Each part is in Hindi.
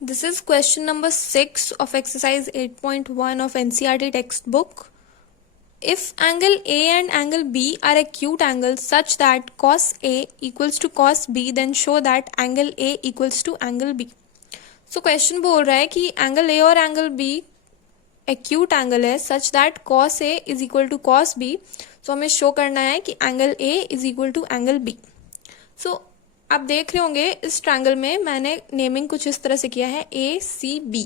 This is question number 6 of exercise 8.1 of NCERT textbook. If angle A and angle B are acute angles such that cos A equals to cos B, then show that angle A equals to angle B. So question बोल रहा है कि angle A और angle B acute angle है such that cos A is equal to cos B. So हमें show करना है कि angle A is equal to angle B. So आप देख रहे होंगे इस ट्रायंगल में मैंने नेमिंग कुछ इस तरह से किया है ACB.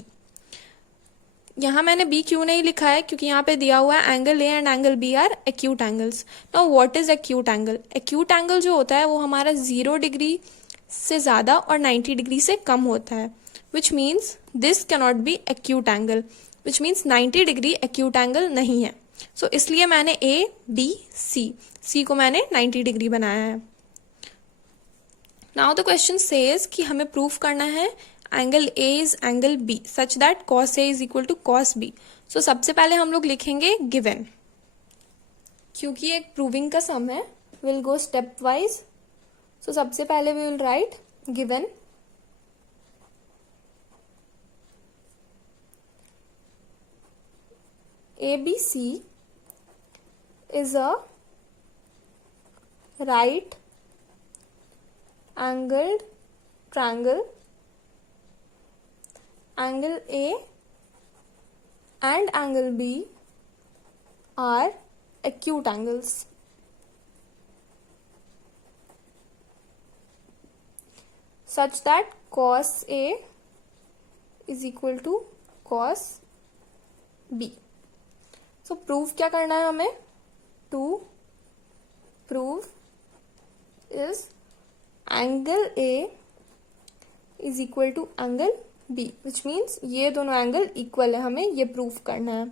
यहाँ मैंने B क्यों नहीं लिखा है, क्योंकि यहाँ पे दिया हुआ है angle A and angle B are acute angles. Now what is acute angle? Acute angle जो होता है वो हमारा 0 डिग्री से ज़्यादा और 90 डिग्री से कम होता है, which means this cannot be acute angle, which means 90 degree acute angle नहीं है. सो इसलिए मैंने C को मैंने 90 डिग्री बनाया है. नाउ द क्वेश्चन सेज कि हमें प्रूफ करना है angle A is angle B such that cos A is equal to cos B. So सबसे पहले हम लोग लिखेंगे गिवन, क्योंकि एक प्रूविंग का सम है. Will go step wise. So सबसे पहले we will write given ABC is a right angled triangle. Angle A and angle B are acute angles. Such that cos A is equal to cos B. So proof क्या करना है हमें? To prove is angle A is equal to angle B, which means ये दोनों एंगल इक्वल है, हमें ये प्रूफ करना है.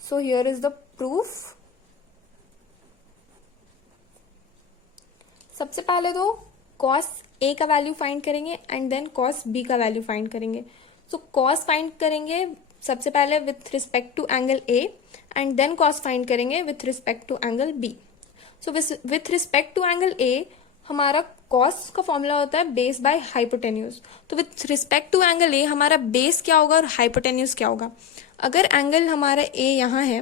So here is the proof. सबसे पहले तो cos A का वैल्यू फाइंड करेंगे एंड देन cos B का वैल्यू फाइंड करेंगे. सो cos फाइंड करेंगे सबसे पहले with respect to angle A and then cos find करेंगे with respect to angle B. So with respect to angle A हमारा cos का फॉर्मूला होता है बेस बाय हाइपोटेन्यूज. तो with respect to angle A हमारा बेस क्या होगा और हाइपोटेन्यूज क्या होगा? अगर एंगल हमारा A यहाँ है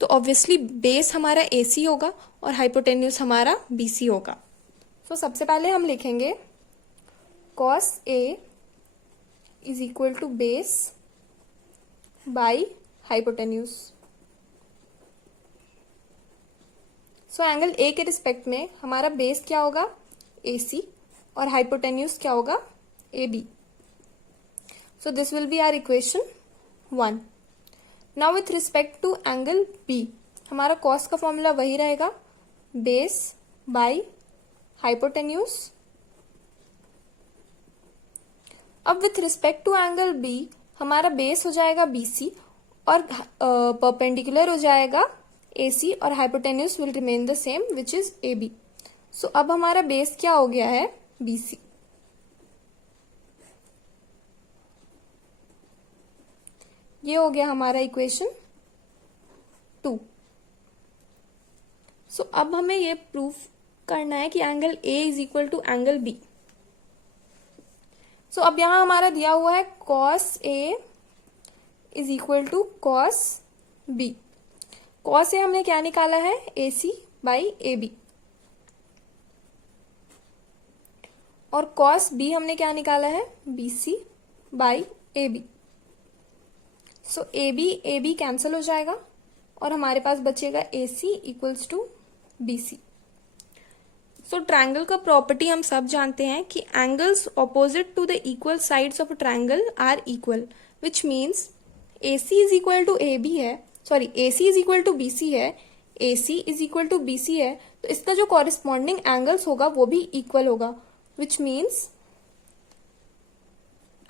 तो ऑब्वियसली बेस हमारा AC होगा और हाइपोटेन्यूज हमारा BC होगा. सो सबसे पहले हम लिखेंगे cos A is equal to base by hypotenuse. So angle A के रिस्पेक्ट में हमारा बेस क्या होगा? AC और हाइपोटेन्यूज क्या होगा? AB. So this will be our equation 1. Now with respect to angle B हमारा cos का फॉर्मूला वही रहेगा, बेस बाई हाइपोटेन्यूज. अब with respect to angle B हमारा बेस हो जाएगा BC और परपेंडिकुलर हो जाएगा AC और hypotenuse will remain the same which is AB. So अब हमारा बेस क्या हो गया है? BC. ये हो गया हमारा इक्वेशन 2. सो अब हमें ये प्रूफ करना है कि angle A is equal to angle B. So अब यहां हमारा दिया हुआ है cos A is equal to cos B. cos A हमने क्या निकाला है? AC by AB. और cos B हमने क्या निकाला है? BC by AB. So AB cancel हो जाएगा और हमारे पास बचेगा AC equals to BC. So triangle का प्रॉपर्टी हम सब जानते हैं कि angles opposite to the equal sides of a triangle are equal, which means AC is equal to AB है, sorry AC is equal to BC है, AC is equal to BC है, तो इसका जो कॉरेस्पॉन्डिंग एंगल्स होगा वो भी इक्वल होगा, which means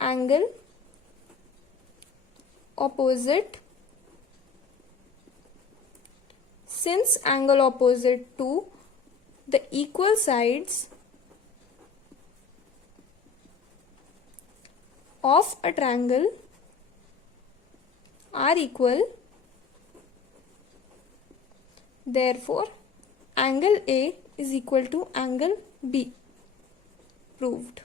angle opposite, since angle opposite to the equal sides of a triangle are equal, therefore angle A is equal to angle B. Proved.